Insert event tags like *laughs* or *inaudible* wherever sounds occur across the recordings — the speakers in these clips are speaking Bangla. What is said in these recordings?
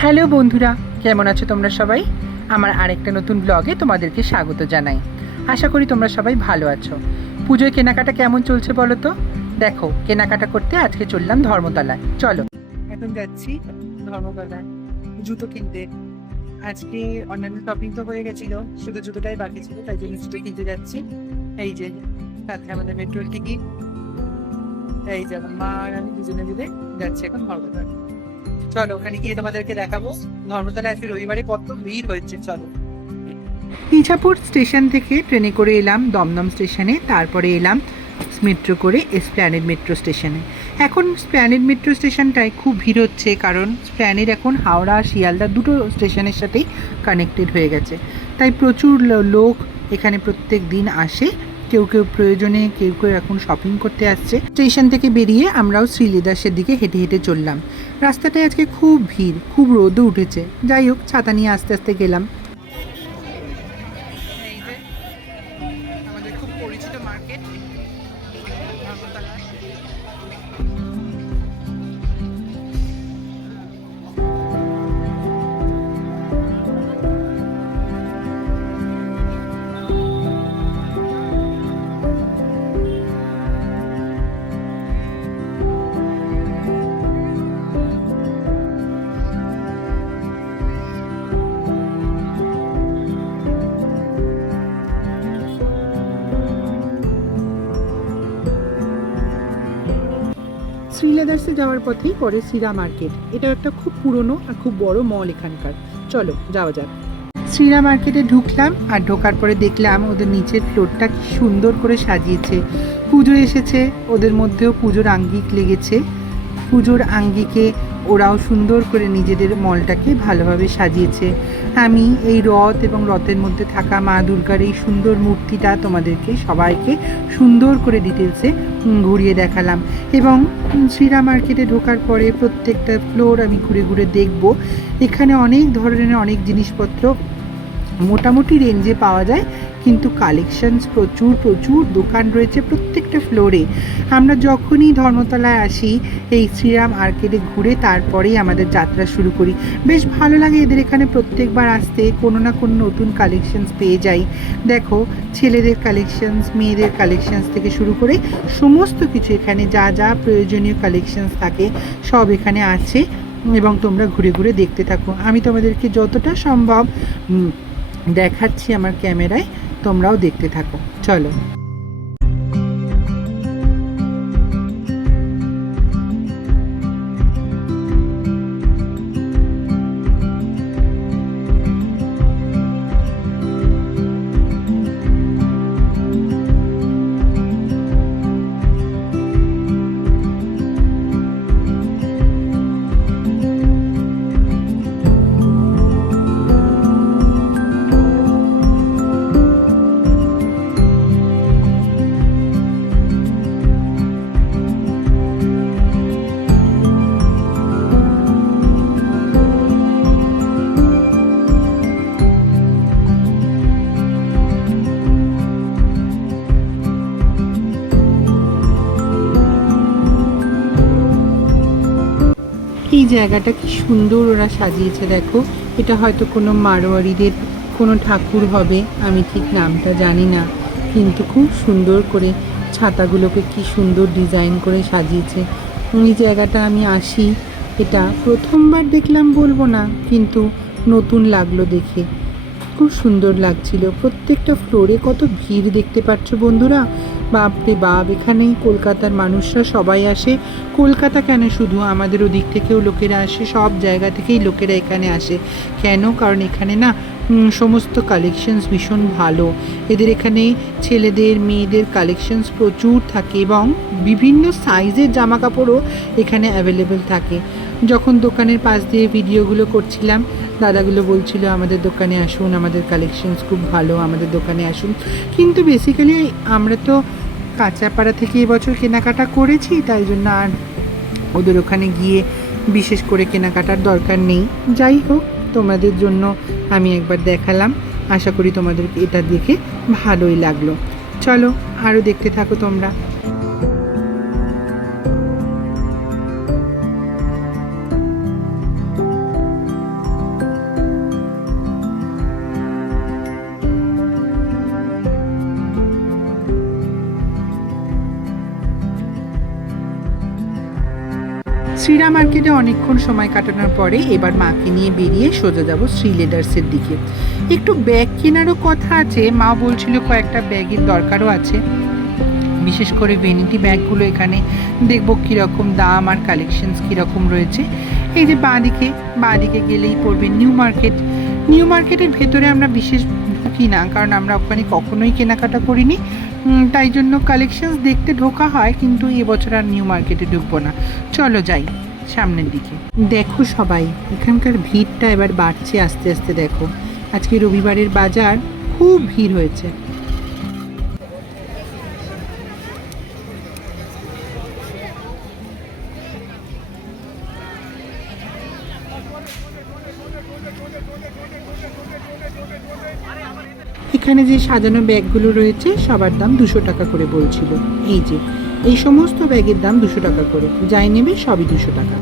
হ্যালো বন্ধুরা, কেমন আছো তোমরা সবাই? আমার আরেকটা নতুন ব্লগে তোমাদেরকে স্বাগত জানাই। আশা করি তোমরা সবাই ভালো আছো। পুজোয় কেনাকাটা কেমন চলছে বলো তো? দেখো, কেনাকাটা করতে আজকে চললাম ধর্মতলায়। চলো। এখন যাচ্ছি ধর্মতলায় জুতো কিনতে। আজকে অন্যান্য শপিং তো হয়ে গেছিল, শুধু জুতোটাই বাকি ছিল, তাই জন্য জুতো কিনতে যাচ্ছি। এই যে, সাথে আমাদের মেট্রোর টিকিট এই যে মা আর আমি দুজনে মিলে যাচ্ছি এখন ধর্মতলায়। চলো, ওখানে গিয়ে তোমাদেরকে দেখাবো। ধর্মতলা আজকে রবিবারে কত ভিড় হয়েছে, চলো। ইছাপুর স্টেশন থেকে ট্রেনে করে এলাম, দমদম স্টেশনে, তারপরে এলাম মেট্রো করে এসপ্ল্যানেড মেট্রো স্টেশনে। এখন স্প্ল্যানেড মেট্রো স্টেশনটায় খুব ভিড় হচ্ছে, কারণ স্প্ল্যানেড এখন হাওড়া, শিয়ালদা দুটো স্টেশনের সাথেই কানেক্টেড হয়ে গেছে। তাই প্রচুর লোক এখানে প্রত্যেক দিন আসে। কেউ কেউ প্রয়োজনে, কেউ কেউ এখন শপিং করতে আসছে। স্টেশন থেকে বেরিয়ে আমরাও শ্রীলেদার্সের দিকে হেঁটে হেঁটে চললাম। রাস্তাটায় আজকে খুব ভিড় খুব রোদও উঠেছে। যাই হোক ছাতা নিয়ে আস্তে আস্তে গেলাম। শ্রীলেদার্সে যাওয়ার পথেই পরে শ্রীরা মার্কেট। এটা একটা খুব পুরনো আর খুব বড় মল এখানকার। চলো, যাওয়া যাক। শ্রীরা মার্কেটে ঢুকলাম আর ঢোকার পরে দেখলাম ওদের নিচের ফ্লোরটা কি সুন্দর করে সাজিয়েছে। পুজো এসেছে, ওদের মধ্যেও পুজোর আঙ্গিক লেগেছে। পুজোর আঙ্গিকে ওরাও সুন্দর করে নিজেদের মলটাকে ভালোভাবে সাজিয়েছে। আমি এই রথ এবং রথের মধ্যে থাকা মা দুর্গার এই সুন্দর মূর্তিটা তোমাদেরকে সবাইকে সুন্দর করে ডিটেলসে ঘুরিয়ে দেখালাম। এবং শ্রীরা মার্কেটে ঢোকার পরে প্রত্যেকটা ফ্লোর আমি ঘুরে ঘুরে দেখব। এখানে অনেক ধরনের অনেক জিনিসপত্র মোটামুটি রেঞ্জে পাওয়া যায়, কিন্তু কালেকশনস প্রচুর প্রচুর দোকান রয়েছে প্রত্যেকটা ফ্লোরে আমরা যখনই ধর্মতলায় আসি, এই শ্রীরাম আর্কেডে ঘুরে তারপরেই আমাদের যাত্রা শুরু করি। বেশ ভালো লাগে এদের এখানে প্রত্যেকবার আসতে, কোনো না কোনো নতুন কালেকশনস পেয়ে যাই। দেখো, ছেলেদের কালেকশনস মেয়েদের কালেকশনস থেকে শুরু করে সমস্ত কিছু এখানে যা যা প্রয়োজনীয় কালেকশনস থাকে, সব এখানে আছে। এবং তোমরা ঘুরে ঘুরে দেখতে থাকো। আমি তোমাদেরকে যতটা সম্ভব দেখাচ্ছি আমার ক্যামেরায় তোমরাও দেখতে থাকো। চলো। জায়গাটা কি সুন্দর ওরা সাজিয়েছে, দেখো। এটা হয়তো কোনো মারোয়ারিদের, কোনো ঠাকুর হবে, আমি ঠিক নামটা জানি না। কিন্তু খুব সুন্দর করে ছাতাগুলোকে কি সুন্দর ডিজাইন করে সাজিয়েছে। এই জায়গাটা আমি আসি, এটা প্রথমবার দেখলাম বলব না, কিন্তু নতুন লাগল দেখে। খুব সুন্দর লাগছিল, প্রত্যেকটা ফ্লোরে কত ভিড় দেখতে পাচ্ছ বন্ধুরা। বাপরে বাপ, এখানেই কলকাতার মানুষরা সবাই আসে। কলকাতা কেন শুধু আমাদের ওদিক থেকেও লোকেরা আসে? সব জায়গা থেকেই লোকেরা এখানে আসে। কেন? কারণ এখানে না সমস্ত কালেকশনস ভীষণ ভালো। এদের এখানে ছেলেদের, মেয়েদের কালেকশনস প্রচুর থাকে এবং বিভিন্ন সাইজের জামা কাপড়ও এখানে অ্যাভেলেবেল থাকে। যখন দোকানের পাশ দিয়ে ভিডিওগুলো করছিলাম, দাদাগুলো বলছিল, আমাদের দোকানে আসুন, আমাদের কালেকশনস খুব ভালো, আমাদের দোকানে আসুন। কিন্তু বেসিক্যালি আমরা তো কাঁচাপাড়া থেকে এবছর কেনাকাটা করেছি, তাই জন্য আর ওদের ওখানে গিয়ে বিশেষ করে কেনাকাটার দরকার নেই। যাই হোক, তোমাদের জন্য আমি একবার দেখালাম। আশা করি তোমাদের এটা দেখে ভালোই লাগল। চলো আরও দেখতে থাকো তোমরা। শ্রীরা মার্কেটে অনেকক্ষণ সময় কাটানোর পরে এবার মাকে নিয়ে বেরিয়ে সোজা যাব শ্রী লেডার্সের দিকে। একটু ব্যাগ কেনারও কথা আছে, মা বলছিল কয়েকটা ব্যাগের দরকারও আছে। বিশেষ করে ভেনিটি ব্যাগগুলো এখানে দেখব কীরকম দাম আর কালেকশনস কীরকম রয়েছে। এই যে বাঁদিকে বাঁদিকে গেলেই পড়বে নিউ মার্কেট। নিউ মার্কেটের ভেতরে আমরা বিশেষ ঢুকি না, কারণ আমরা ওখানে কখনোই কেনাকাটা করিনি। তাই জন্য কালেকশনস দেখতে ঢোকা হয়, কিন্তু এবছর আর নিউ মার্কেটে ঢুকবো না। চলো যাই, সামনের দিকে। দেখো সবাই, এখানকার ভিড়টা এবার বাড়ছে আস্তে আস্তে, দেখো। আজকে রবিবারের বাজার খুব ভিড় হয়েছে। এখানে যে সাজানো ব্যাগগুলো রয়েছে, সবার দাম দুশো টাকা করে বলছিল। এই যে, এই সমস্ত ব্যাগের দাম দুশো টাকা করে। যাই নেবে সবই দুশো টাকা।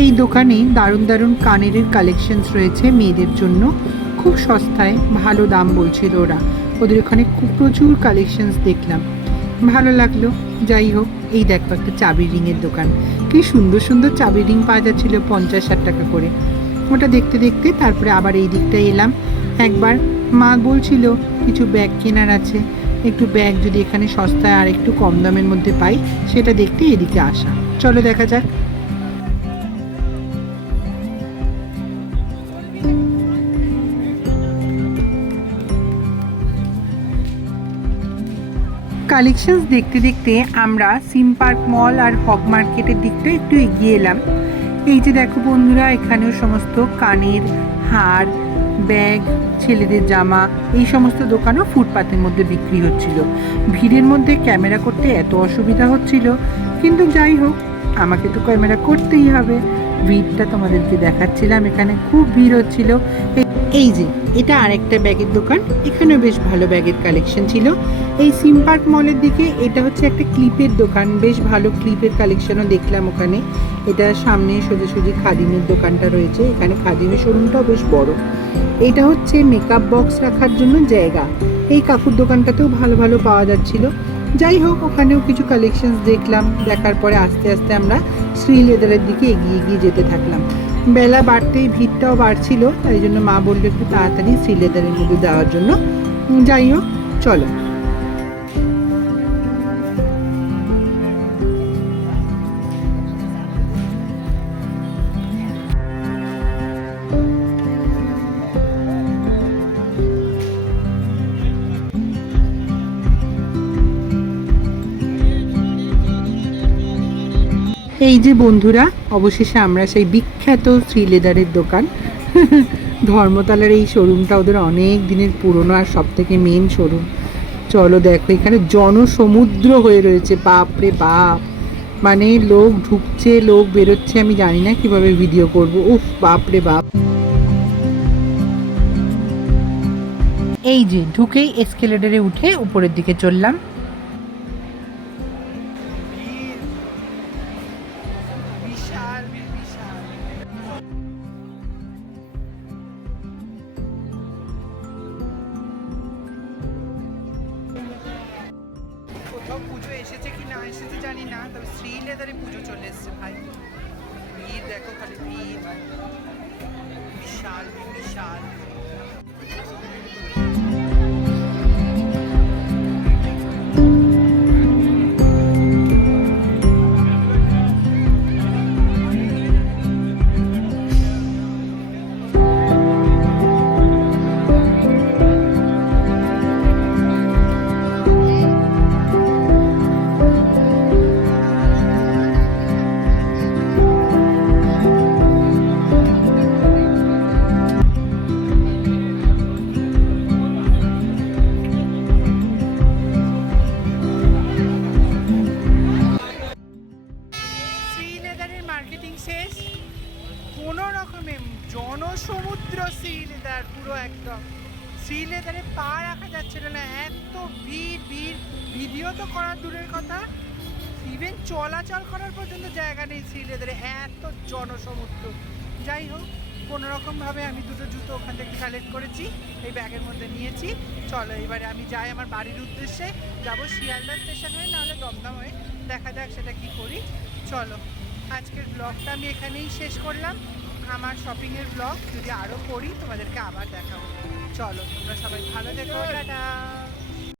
এই দোকানে দারুণ দারুণ কানের কালেকশনস রয়েছে মেয়েদের জন্য। খুব সস্তায়, ভালো দাম বলছিল ওরা। ওদের ওখানে খুব প্রচুর কালেকশনস দেখলাম। ভালো লাগল। যাই হোক, এই দেখো একটা চাবি রিংয়ের দোকান। কি সুন্দর সুন্দর চাবি রিং পাওয়া যাচ্ছিল পঞ্চাশ ষাট টাকা করে। ওটা দেখতে দেখতে তারপরে আবার এই দিকটায় এলাম। একবার মা বলছিল, কিছু ব্যাগ কেনার আছে। একটু ব্যাগ যদি এখানে সস্তায় আর একটু কম দামের মধ্যে পাই, সেটা দেখতে এদিকে আসা। চলো দেখা যাক। কালেকশনস দেখতে দেখতে আমরা সিম পার্ক মল আর হক মার্কেটের দিকটা একটু এগিয়ে এলাম। এই যে দেখো বন্ধুরা, এখানেও সমস্ত কানের হার, ব্যাগ, ছেলেদের জামা, এই সমস্ত দোকানও ফুটপাতের মধ্যে বিক্রি হচ্ছিল। ভিড়ের মধ্যে ক্যামেরা করতে এত অসুবিধা হচ্ছিল, কিন্তু যাই হোক, আমাকে তো ক্যামেরা করতেই হবে। ভিড়টা তোমাদেরকে দেখাচ্ছিলাম, এখানে খুব ভিড় হচ্ছিল। এই যে, এটা আরেকটা ব্যাগের দোকান, এখানেও বেশ ভালো ব্যাগের কালেকশন ছিল। এই সিম পার্ক মলের দিকে এটা হচ্ছে একটা ক্লিপের দোকান, বেশ ভালো ক্লিপের কালেকশনও দেখলাম ওখানে। এটা সামনে সোজা সোজাসুজি খাদিমের দোকানটা রয়েছে, এখানে খাদিমের শোরুমটাও বেশ বড়। এটা হচ্ছে মেকআপ বক্স রাখার জন্য জায়গা। এই কাকুর দোকানটাতেও ভালো ভালো পাওয়া যাচ্ছিল। যাই হোক ওখানেও কিছু কালেকশনস দেখলাম। দেখার পরে আস্তে আস্তে আমরা শ্রীলেদারের দিকে এগিয়ে এগিয়ে যেতে থাকলাম। বেলা বাড়তেই ভিড়টাও বাড়ছিল, তাই জন্য মা বলল একটু তাড়াতাড়ি শ্রীলেদারের মধ্যে দেওয়ার জন্য। যাই হোক, চলো। এই যে বন্ধুরা, অবশেষে আমরা সেই বিখ্যাত শ্রী লেদারের দোকান। *laughs* ধর্মতলার এই শোরুমটা ওদের অনেক দিনের পুরনো আর সব থেকে মেন শোরুম চলো দেখো, এখানে জনসমুদ্র হয়ে রয়েছে। বাপ রে বাপ। মানে লোক ঢুকছে, লোক বেরোচ্ছে, আমি জানি না কীভাবে ভিডিও করব। উফ, বাপ রে বাপ। এই যে ঢুকেই এসকেলেটারে উঠে উপরের দিকে চললাম। না তবে শ্রী লেদারে পুজো চলে এসেছে ভাই। ভিড় দেখো খালি ভিড়। বিশাল বিশাল। মার্কেটিং শেষ। কোনো রকমে জনসমুদ্র শ্রী লেদার পুরো একদম। শ্রী লেদারে পা রাখা যাচ্ছিল না। এত ভিড় ভিড়। ভিডিও তো করার দূরের কথা। ইভেন চলাচল করার পর্যন্ত জায়গা নেই শ্রী লেদারে এত জনসমুদ্র। যাই হোক, কোনো রকমভাবে আমি দুটো জুতো ওখান থেকে কালেক্ট করেছি, এই ব্যাগের মধ্যে নিয়েছি। চলো, এবারে আমি যাই আমার বাড়ির উদ্দেশ্যে। যাব শিয়ালদা স্টেশন হয়ে নাহলে দমদম হয়ে দেখা যাক সেটা কি করি। চলো। আজকের ব্লগটা আমি এখানেই শেষ করলাম। আমার শপিংয়ের ব্লগ যদি আরও করি, তোমাদেরকে আবার দেখাবো। চলো, তোমরা সবাই ভালো থেকো, টাটা।